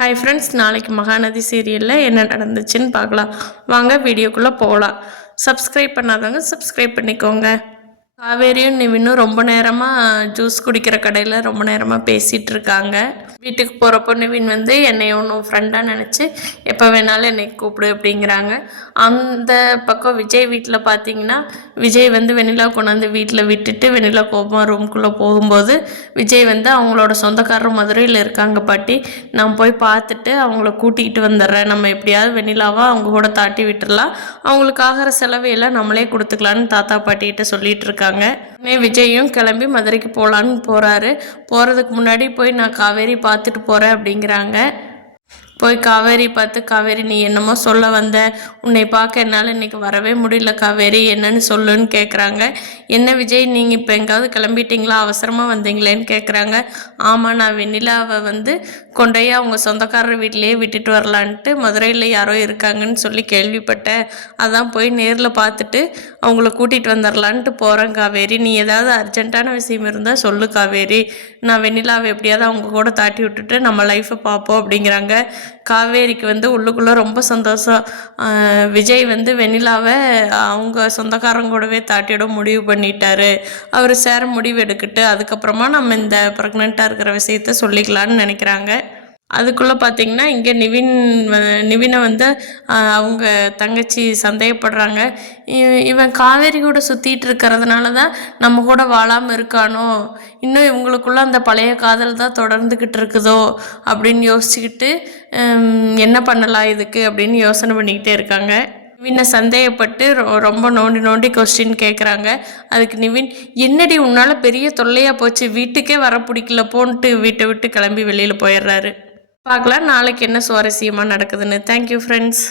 Hi friends, நாளைக்கு மகாநதி சீரியலில் என்ன நடந்துச்சுன்னு பார்க்கலாம். வாங்க வீடியோக்குள்ளே போகலாம். சப்ஸ்கிரைப் பண்ணாதவங்க சப்ஸ்கிரைப் பண்ணிக்கோங்க. காவேரியும் நிவினும் ரொம்ப நேரமாக ஜூஸ் குடிக்கிற கடையில் ரொம்ப நேரமாக பேசிகிட்டு இருக்காங்க. வீட்டுக்கு போகிறப்போ நிவின் வந்து என்னை ஒன்றும் ஃப்ரெண்டாக நினச்சி எப்போ வேணாலும் என்னை கூப்பிடு அப்படிங்கிறாங்க. அந்த பக்கம் விஜய் வீட்டில் பார்த்தீங்கன்னா விஜய் வந்து வெண்ணிலா கொண்டாந்து வீட்டில் விட்டுட்டு வெண்ணிலா கோபமாக ரூம்குள்ளே போகும்போது விஜய் வந்து அவங்களோட சொந்தக்காரர் மதுரையில் இருக்காங்க பாட்டி, நான் போய் பார்த்துட்டு அவங்கள கூட்டிகிட்டு வந்துடுறேன், நம்ம எப்படியாவது வெண்ணிலாவை அவங்க கூட தாட்டி விட்டுடலாம், அவங்களுக்கு ஆகிற செலவையெல்லாம் நம்மளே கொடுத்துக்கலான்னு தாத்தா பாட்டிகிட்ட சொல்லிட்டு இருக்காங்க. விஜயும் கிளம்பி மதுரைக்கு போகலான்னு போகிறாரு. போகிறதுக்கு முன்னாடி போய் நான் காவேரி பார்த்துட்டு போகிறேன் அப்படிங்கிறாங்க. போய் காவேரி பார்த்து, காவேரி நீ என்னமோ சொல்ல வந்த, உன்னை பார்க்க என்னால் இன்றைக்கி வரவே முடியல காவேரி, என்னன்னு சொல்லுன்னு கேட்குறாங்க. என்ன விஜய் நீங்கள் இப்போ எங்காவது கிளம்பிட்டீங்களா, அவசரமாக வந்தீங்களேன்னு கேட்குறாங்க. ஆமாம், நான் வெண்ணிலாவை வந்து கொண்டையே அவங்க சொந்தக்காரர் வீட்டிலையே விட்டுட்டு வரலான்ட்டு மதுரையில் யாரோ இருக்காங்கன்னு சொல்லி கேள்விப்பட்டேன், அதான் போய் நேரில் பார்த்துட்டு அவங்கள கூட்டிகிட்டு வந்துடலான்ட்டு போகிறேன் காவேரி, நீ ஏதாவது அர்ஜென்ட்டான விஷயம் இருந்தால் சொல்லு காவேரி, நான் வெண்ணிலாவை எப்படியாவது அவங்க கூட தாட்டி விட்டுட்டு நம்ம லைஃப்பை பார்ப்போம் அப்படிங்கிறாங்க. காவேரிக்கு வந்து உள்ளுக்குள்ளே ரொம்ப சந்தோஷம். விஜய் வந்து வெண்ணிலாவை அவங்க சொந்தக்காரங்க கூடவே தாட்டியோட முடிவு பண்ணிட்டாரு, அவர் சேர முடிவு எடுக்கட்டு, அதுக்கப்புறமா நம்ம இந்த ப்ரெக்னெண்ட்டாக இருக்கிற விஷயத்த சொல்லிக்கலான்னு நினைக்கிறாங்க. அதுக்குள்ளே பார்த்தீங்கன்னா இங்கே நிவினை வந்து அவங்க தங்கச்சி சந்தேகப்படுறாங்க. இவன் காவேரி கூட சுற்றிட்டு இருக்கிறதுனால தான் நம்ம கூட வாழாமல் இருக்கானோ, இன்னும் இவங்களுக்குள்ள அந்த பழைய காதல் தான் தொடர்ந்துக்கிட்டு இருக்குதோ அப்படின்னு யோசிச்சுக்கிட்டு என்ன பண்ணலாம் இதுக்கு அப்படின்னு யோசனை பண்ணிக்கிட்டே இருக்காங்க. நிவினை சந்தேகப்பட்டு ரொம்ப நோண்டி நோண்டி கொஸ்டின் கேட்குறாங்க. அதுக்கு நிவின், என்னடி உன்னால் பெரிய தொல்லையாக போச்சு, வீட்டுக்கே வர பிடிக்கல போன்ட்டு வீட்டை விட்டு கிளம்பி வெளியில் போயிடுறாரு. பார்க்கலாம் நாளைக்கு என்ன சுவாரஸ்யமாக நடக்குதுன்னு. Thank you friends.